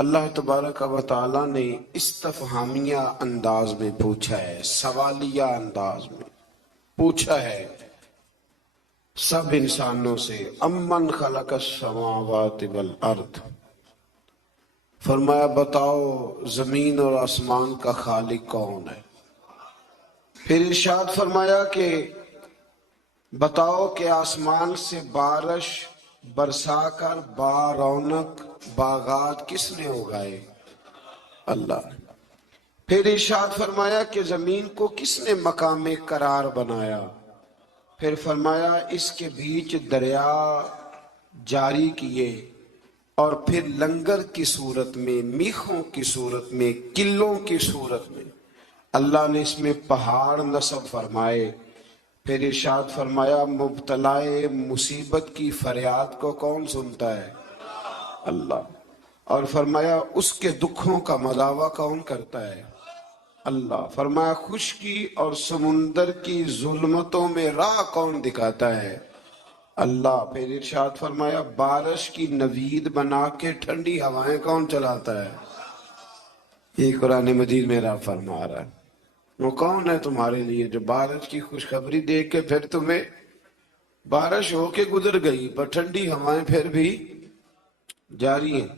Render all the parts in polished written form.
اللہ تبارک و تعالیٰ نے استفہامیہ انداز میں پوچھا ہے، سوالیہ انداز میں پوچھا ہے سب انسانوں سے، امن خلق السماوات والارض، فرمایا بتاؤ زمین اور آسمان کا خالق کون ہے؟ پھر ارشاد فرمایا کہ بتاؤ کہ آسمان سے بارش برسا کر بارونق باغات کس نے اگائے؟ اللہ نے۔ پھر ارشاد فرمایا کہ زمین کو کس نے مقام قرار بنایا؟ پھر فرمایا اس کے بیچ دریا جاری کیے، اور پھر لنگر کی صورت میں، میخوں کی صورت میں، قلوں کی صورت میں اللہ نے اس میں پہاڑ نصب فرمائے۔ پھر ارشاد فرمایا مبتلائے مصیبت کی فریاد کو کون سنتا ہے؟ اللہ۔ اور فرمایا اس کے دکھوں کا مداوع کون کرتا ہے؟ اللہ۔ فرمایا خشکی اور سمندر کی ظلمتوں میں راہ کون دکھاتا ہے؟ اللہ۔ پھر ارشاد فرمایا بارش کی نوید بنا کے ٹھنڈی ہوائیں کون چلاتا ہے؟ یہ قرآن مجید میں رب فرما رہا ہے۔ وہ کون ہے تمہارے لیے جو بارش کی خوشخبری دے کے پھر تمہیں بارش ہو کے گزر گئی پر ٹھنڈی ہوائیں پھر بھی جاری ہیں؟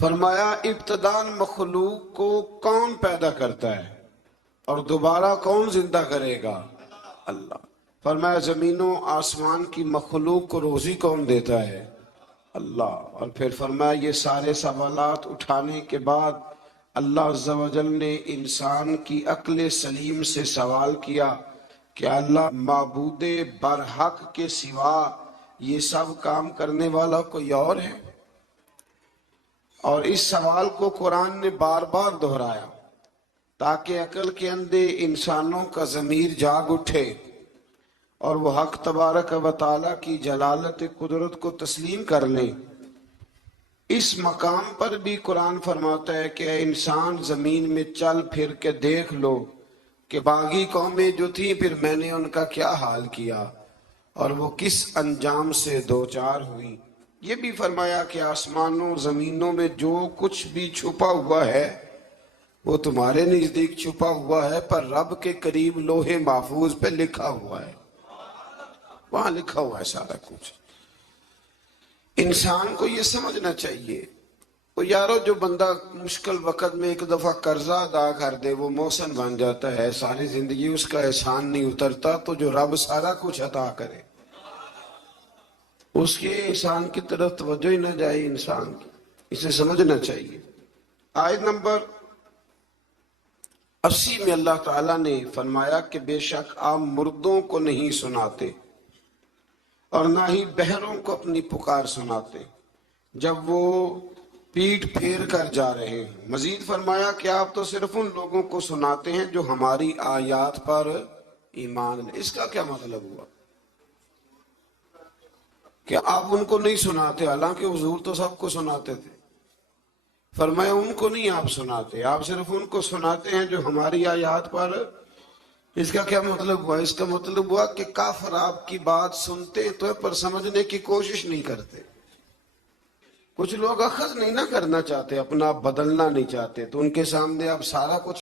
فرمایا ابتداءً مخلوق کو کون پیدا کرتا ہے اور دوبارہ کون زندہ کرے گا؟ اللہ۔ فرمایا زمین و آسمان کی مخلوق کو روزی کون دیتا ہے؟ اللہ۔ اور پھر فرمایا یہ سارے سوالات اٹھانے کے بعد اللہ عز و جل نے انسان کی عقل سلیم سے سوال کیا کہ اللہ معبود برحق کے سوا یہ سب کام کرنے والا کوئی اور ہے؟ اور اس سوال کو قرآن نے بار بار دہرایا تاکہ عقل کے اندھے انسانوں کا ضمیر جاگ اٹھے اور وہ حق تبارک و تعالیٰ کی جلالت قدرت کو تسلیم کر لیں۔ اس مقام پر بھی قرآن فرماتا ہے کہ اے انسان زمین میں چل پھر کے دیکھ لو کہ باغی قومیں جو تھیں پھر میں نے ان کا کیا حال کیا اور وہ کس انجام سے دوچار ہوئی۔ یہ بھی فرمایا کہ آسمانوں زمینوں میں جو کچھ بھی چھپا ہوا ہے وہ تمہارے نزدیک چھپا ہوا ہے پر رب کے قریب لوح محفوظ پہ لکھا ہوا ہے، وہاں لکھا ہوا ہے سارا کچھ۔ انسان کو یہ سمجھنا چاہیے وہ یارو جو بندہ مشکل وقت میں ایک دفعہ قرضہ ادا کر دے وہ محسن بن جاتا ہے، ساری زندگی اس کا احسان نہیں اترتا، تو جو رب سارا کچھ عطا کرے اس کے احسان کی طرف توجہ ہی نہ جائے انسان کی، اسے سمجھنا چاہیے۔ آیت نمبر 80 میں اللہ تعالیٰ نے فرمایا کہ بے شک آپ مردوں کو نہیں سناتے اور نہ ہی بہروں کو اپنی پکار سناتے جب وہ پیٹ پھیر کر جا رہے ہیں۔ مزید فرمایا کہ آپ تو صرف ان لوگوں کو سناتے ہیں جو ہماری آیات پر ایمان لے۔ اس کا کیا مطلب ہوا کہ آپ ان کو نہیں سناتے؟ حالانکہ حضور تو سب کو سناتے تھے۔ فرمایا ان کو نہیں آپ سناتے، آپ صرف ان کو سناتے ہیں جو ہماری آیات پر۔ اس کا کیا مطلب ہوا؟ اس کا مطلب ہوا کہ کافر آپ کی بات سنتے تو پر سمجھنے کی کوشش نہیں کرتے۔ کچھ لوگ اخذ نہیں نہ کرنا چاہتے، اپنا بدلنا نہیں چاہتے، تو ان کے سامنے آپ سارا کچھ